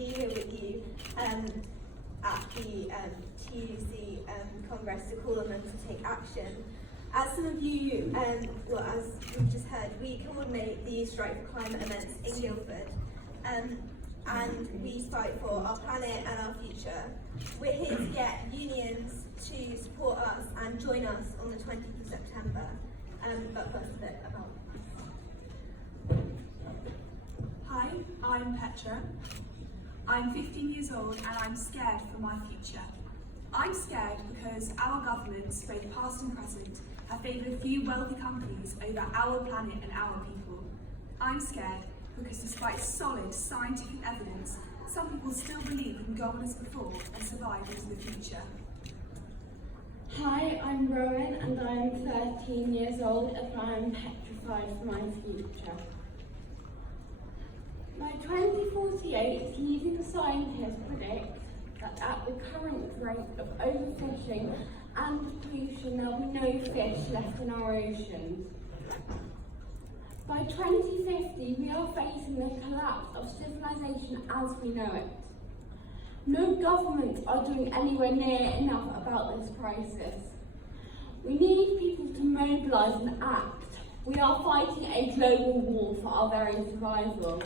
be here with you at the TUC Congress to call on them to take action. As some of you, as we've just heard, we coordinate the Strike for Climate events in Guildford, and we fight for our planet and our future. We're here to get unions to support us and join us on the 20th of September. But first, a bit about us. Hi, I'm Petra. I'm 15 years old and I'm scared for my future. I'm scared because our governments, both past and present, have favoured a few wealthy companies over our planet and our people. I'm scared because despite solid scientific evidence, some people still believe we can go on as before and survive into the future. Hi, I'm Rowan and I'm 13 years old and I'm petrified for my future. By 2048, leading scientists predict that at the current rate of overfishing and pollution, there will be no fish left in our oceans. By 2050, we are facing the collapse of civilization as we know it. No governments are doing anywhere near enough about this crisis. We need people to mobilise and act. We are fighting a global war for our very survival.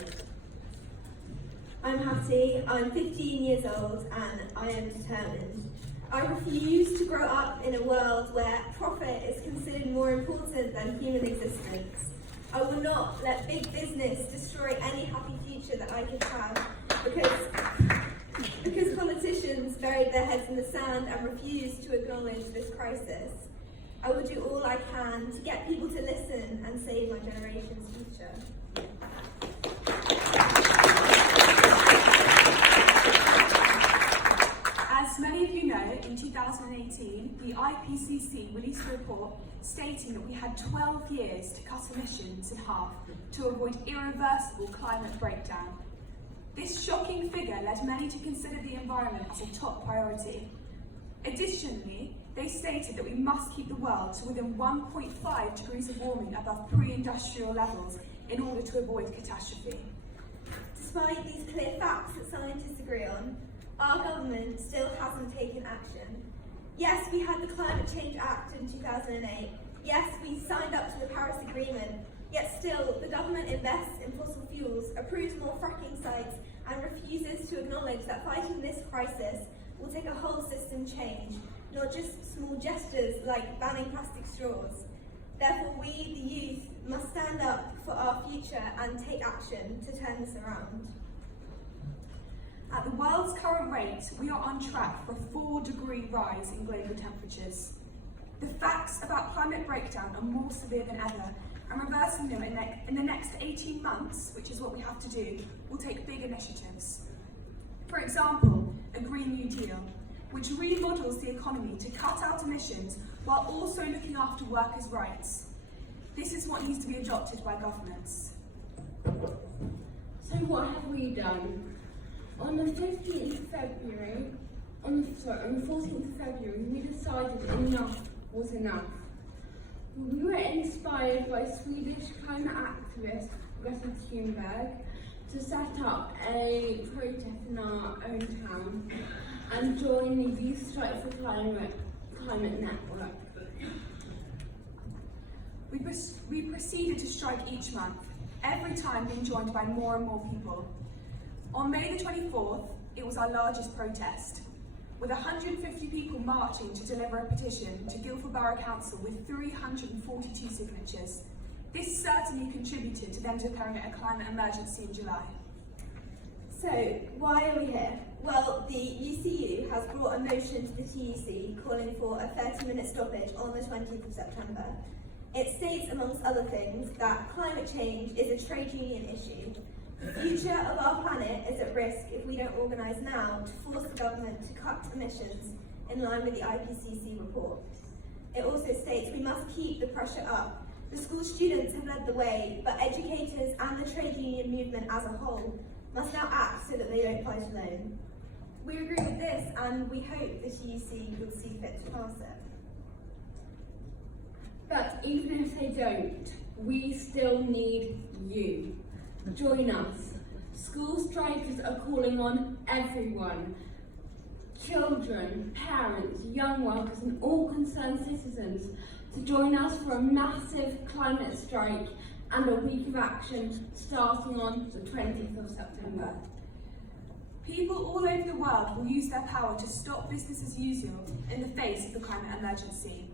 I'm Hattie, I'm 15 years old and I am determined. I refuse to grow up in a world where profit is considered more important than human existence. I will not let big business destroy any happy future that I could have because politicians buried their heads in the sand and refuse to acknowledge this crisis. I will do all I can to get people to listen and save my generation's future. As many of you know, in 2018, the IPCC released a report stating that we had 12 years to cut emissions in half to avoid irreversible climate breakdown. This shocking figure led many to consider the environment as a top priority. Additionally, they stated that we must keep the world to within 1.5 degrees of warming above pre-industrial levels in order to avoid catastrophe. Despite these clear facts that scientists agree on, our government still hasn't taken action. Yes, we had the Climate Change Act in 2008. Yes, we signed up to the Paris Agreement. Yet still, the government invests in fossil fuels, approves more fracking sites, and refuses to acknowledge that fighting this crisis will take a whole system change, not just small gestures like banning plastic straws. Therefore, we, the youth, must stand up for our future and take action to turn this around. At the world's current rate, we are on track for a 4-degree rise in global temperatures. The facts about climate breakdown are more severe than ever, and reversing them in the next 18 months, which is what we have to do, will take big initiatives. For example, a Green New Deal, which remodels the economy to cut out emissions while also looking after workers' rights. This is what needs to be adopted by governments. So what have we done? On the 14th of February, we decided enough was enough. We were inspired by Swedish climate activist Greta Thunberg to set up a protest in our own town and join the Youth Strike for Climate Network. We proceeded to strike each month, every time being joined by more and more people. On May the 24th, it was our largest protest, with 150 people marching to deliver a petition to Guildford Borough Council with 342 signatures. This certainly contributed to them declaring it a climate emergency in July. So, why are we here? Well, the UCU has brought a motion to the TUC calling for a 30-minute stoppage on the 20th of September. It states, amongst other things, that climate change is a trade union issue. The future of our planet is at risk if we don't organise now to force the government to cut emissions in line with the IPCC report. It also states we must keep the pressure up. The school students have led the way, but educators and the trade union movement as a whole must now act so that they don't fight alone. We agree with this and we hope the TUC will see fit to pass it. But even if they don't, we still need you. Join us. School strikers are calling on everyone. Children, parents, young workers and all concerned citizens to join us for a massive climate strike and a week of action starting on the 20th of September. People all over the world will use their power to stop business as usual in the face of the climate emergency.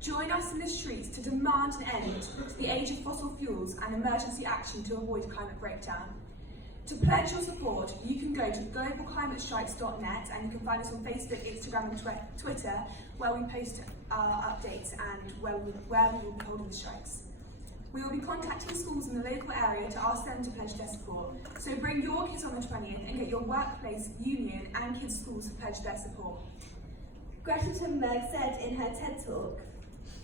Join us in the streets to demand an end to the age of fossil fuels and emergency action to avoid climate breakdown. To pledge your support, you can go to globalclimatestrikes.net and you can find us on Facebook, Instagram and Twitter, where we post our updates and where we will be holding the strikes. We will be contacting schools in the local area to ask them to pledge their support. So bring your kids on the 20th and get your workplace, union and kids' schools to pledge their support. Greta Thunberg said in her TED Talk,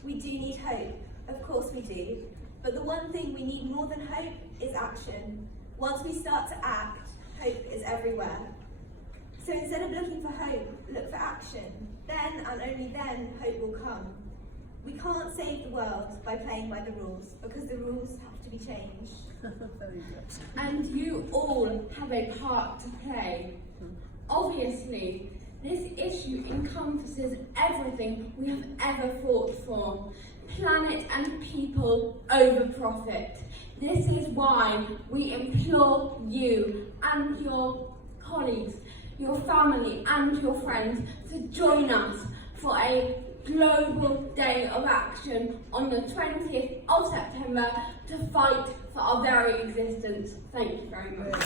"We do need hope, of course we do, but the one thing we need more than hope is action. Once we start to act, hope is everywhere." So instead of looking for hope, look for action. Then and only then hope will come. We can't save the world by playing by the rules, because the rules have to be changed. And you all have a part to play. Obviously, this issue encompasses everything we have ever fought for. Planet and people over profit. This is why we implore you and your colleagues, your family and your friends to join us for a global day of action on the 20th of September to fight for our very existence. Thank you very much.